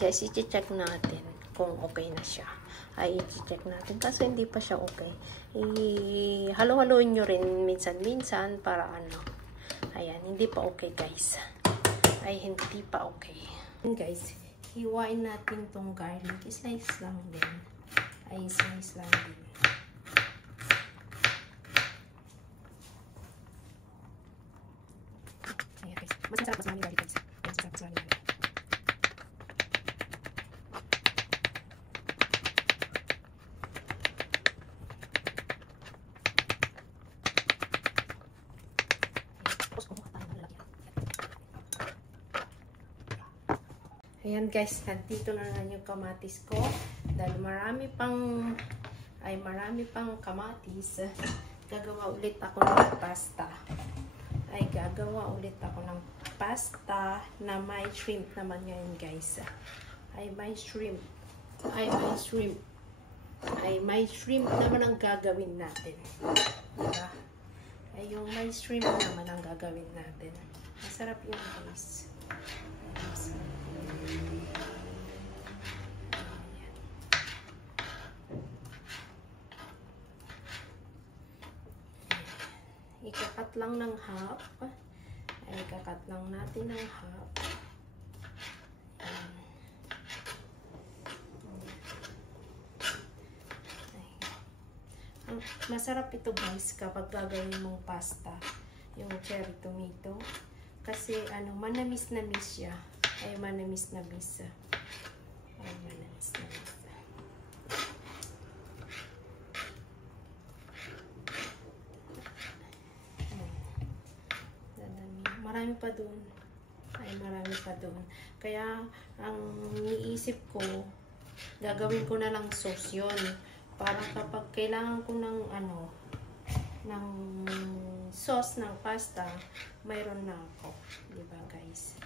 guys, i-check natin kung okay na siya. Ay, i-check natin. Kaso hindi pa siya okay. Halo-haloin nyo rin minsan-minsan para ano. Ayan, hindi pa okay guys. Ay, hindi pa okay. Ayan guys, hiwain natin tong garlic. Slice lang din. Ay, slice lang din. Ayan guys, mas masarap yung garlic guys. Mas masarap yung garlic. Ayan guys, nandito na lang yung kamatis ko. Dahil marami pang kamatis, gagawa ulit ako ng pasta. Gagawa ulit ako ng pasta na may shrimp naman ngayon guys. May shrimp naman ang gagawin natin. Diba? Yung may shrimp naman ang gagawin natin. Masarap yung guys. Ikakat lang ng half. Ikakat lang natin ng half. Masarap ito guys kapag gagawin mong pasta. Yung cherry tomato. Kasi manamis-namis siya. Manamis-namis. Marami pa doon. Marami pa doon. Kaya, ang iniisip ko, gagawin ko na lang sauce yun. Para kapag kailangan ko ng ng sauce ng pasta, mayroon na ako. Diba guys?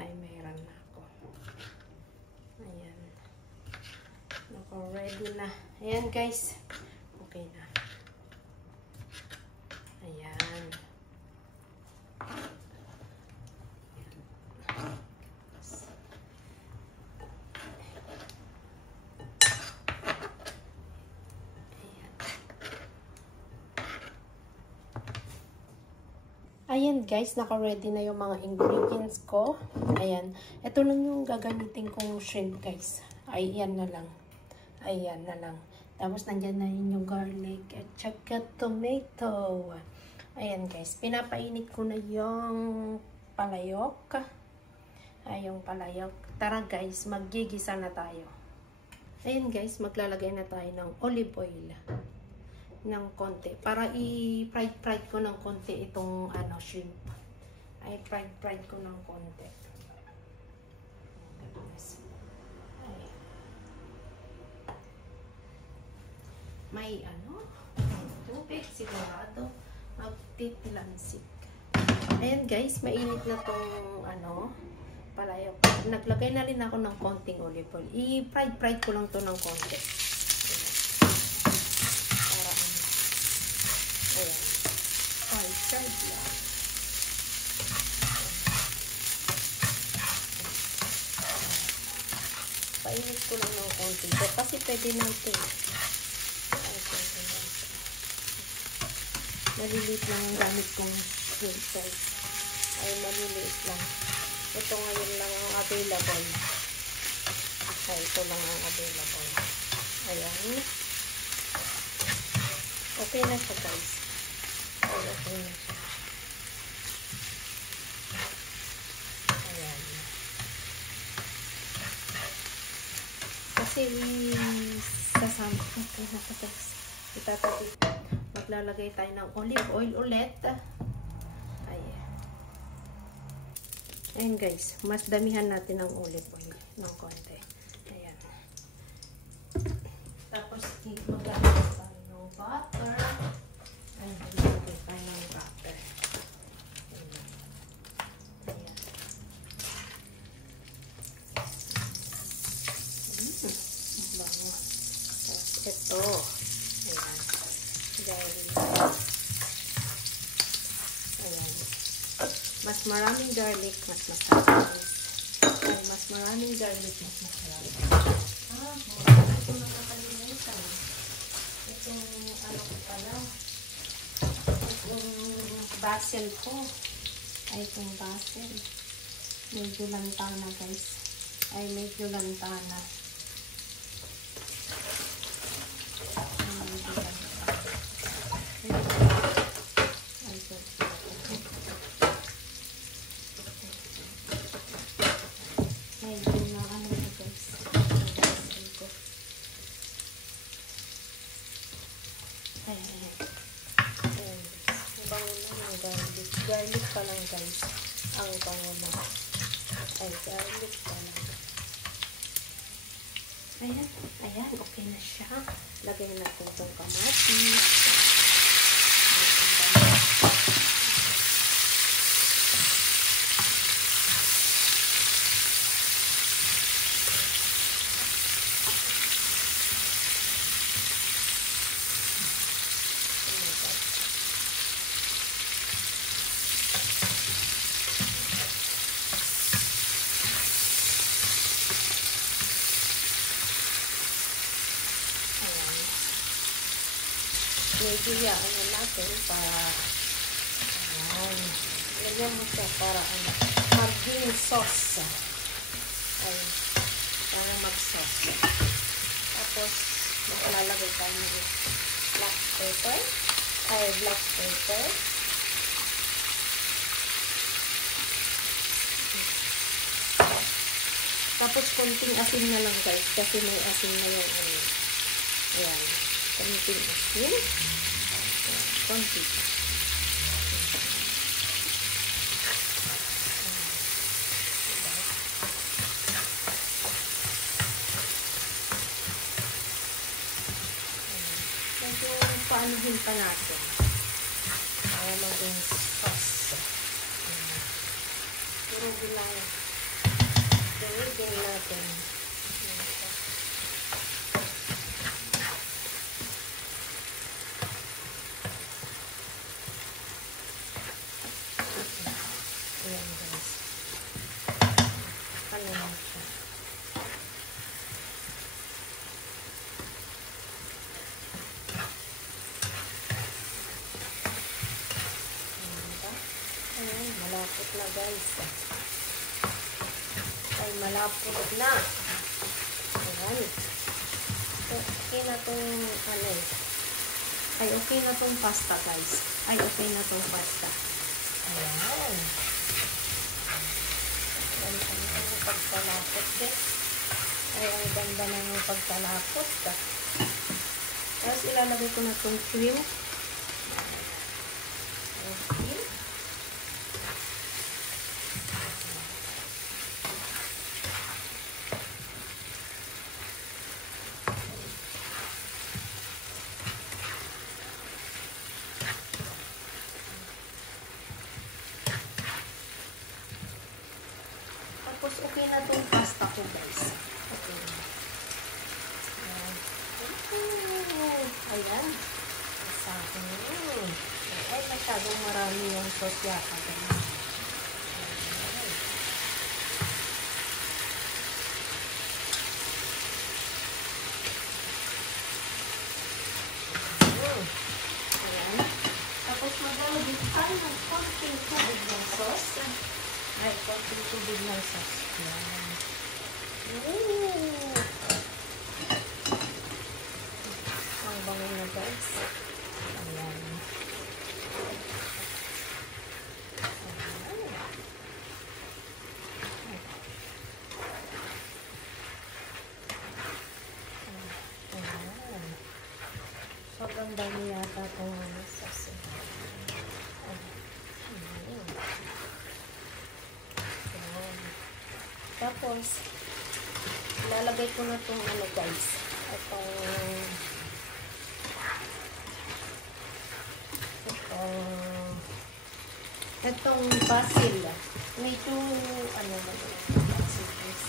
Mayroon na ako. Ayan. Ready na. Ayan guys. Okay na. Ayan. Ayan guys, naka-ready na yung mga ingredients ko. Ayan. Ito lang yung gagamitin kong shrimp guys. Ayan na lang. Ayan na lang. Tapos nandyan na yun yung garlic at saka tomato. Ayan guys, pinapainit ko na yung palayok. Yung palayok. Tara guys, maggigisa na tayo. Ayan guys, maglalagay na tayo ng olive oil. Ng konti para i-fried ko ng konti itong shrimp. Fried ko ng konti. May tubig sigurado magtitilansik. Ayan guys, mainit na tong palayok. Naglagay na rin ako ng konting olive oil. I-fried ko lang to ng konti. Ayan. Fried lang. Painit ko lang ng konti. Kasi pwede natin. Maliliit lang ang gamit kong shrimp size. Maliliit lang. Ito ngayon lang ang available. Ito lang ang available. Ayan. Okay na siya guys. Okay na siya. Ayan. Kasi sasama maglalagay tayo ng olive oil ulit. Ayan. Ayan guys, mas damihan natin ng olive oil ng konti. Ayan. Tapos maglalagay tayo ng butter. Ayan, maglalagay tayo ng butter. Ayan. Ayan. Bango. Tapos ito. Ayan. Garlic. Ayan. Mas maraming garlic, mas masarap. Ay, mas maraming garlic, mas masarap. Hindi ko nakakalimutan. Itong ano ko pala. Itong basil ko. Ay, itong basil. Medyo lantana, guys. Ay, medyo lantana. Medyo na ano ito, guys. Ayan. Bango na yung garlic. Garlic pa lang, guys. Ang bango na. Ay, garlic pa lang. Ayan. Ayan. Okay na siya. Lagay natin itong kamatis. Medyo ano natin para ayan. Lagyan mo siya para ano, maging sauce. Ay, para mag-sauce. Tapos, maglalagay tayo ng black pepper. Ay, black pepper. Tapos, konting asin na lang, guys. Kasi may asin na yung ano. Ayan. Konting asin. Konting. Medyo paanuhin pa natin. Para maging sauce. Turugin lang. Turugin natin. Ayan, guys. Ano lang siya. Ayan, malapot na, guys. Ay, malapot na. Ayan. So, okay na itong ano eh. Ay, okay na itong pasta, guys. Ay, okay na itong pasta. Ayan. Ganda na yung pagtalapot, guys. Ay, ang ganda na yung pagtalapot. Tapos, ilalagay ko na itong cream. Okay. Tapos, okay na itong pasta ko, guys. Okay na. Ayan. Sa akin yun. Ay, masyadong marami yung sauce yata. Ayan. Tapos, maglalagay tayo ng konting tubig ng sauce. Ay, konting tubig ng sauce. Ayan. Ang bango na, guys. Ayan. Ayan. Sobrang dami yata itong sauce. Tapos, ilalagay ko na itong ano, guys. Itong basil. Medyo, ano ba ito? Basil, guys.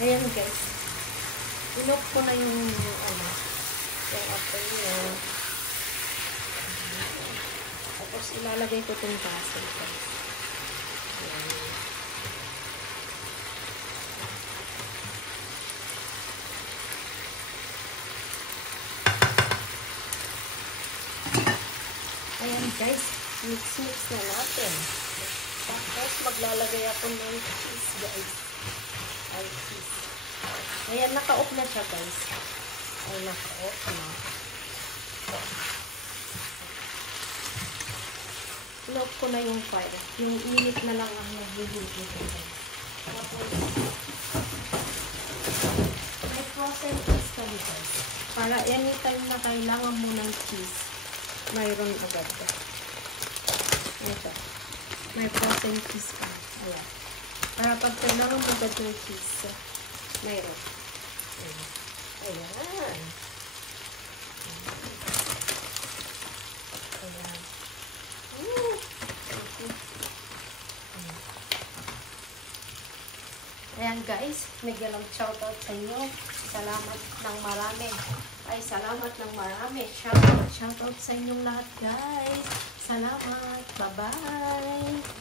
Ayan, guys. Inok ko na yung, ano, yung apple nyo. Tapos ilalagay ko itong basil, guys. Ayan. Ayan guys, mix-mix na natin. Tapos maglalagay ako ng cheese, guys. Ay, cheese. Ayan, naka-off na siya, guys. Ay, naka-off na. Lock ko na yung fire. Yung init na lang ang nagbibigay ko. Tapos, may frozen cheese kami, guys. Para anytime na kailangan mo ng cheese, mayroon agad ka. Ito. May frozen cheese ka. Ayan. Para pag kailangan mo agad ng cheese, mayroon. Ayan. Ayan. Ayan guys, nagyalang shoutout sa inyo. Salamat ng marami. Ay, salamat ng marami. Shoutout sa inyong lahat guys. Salamat. Bye-bye.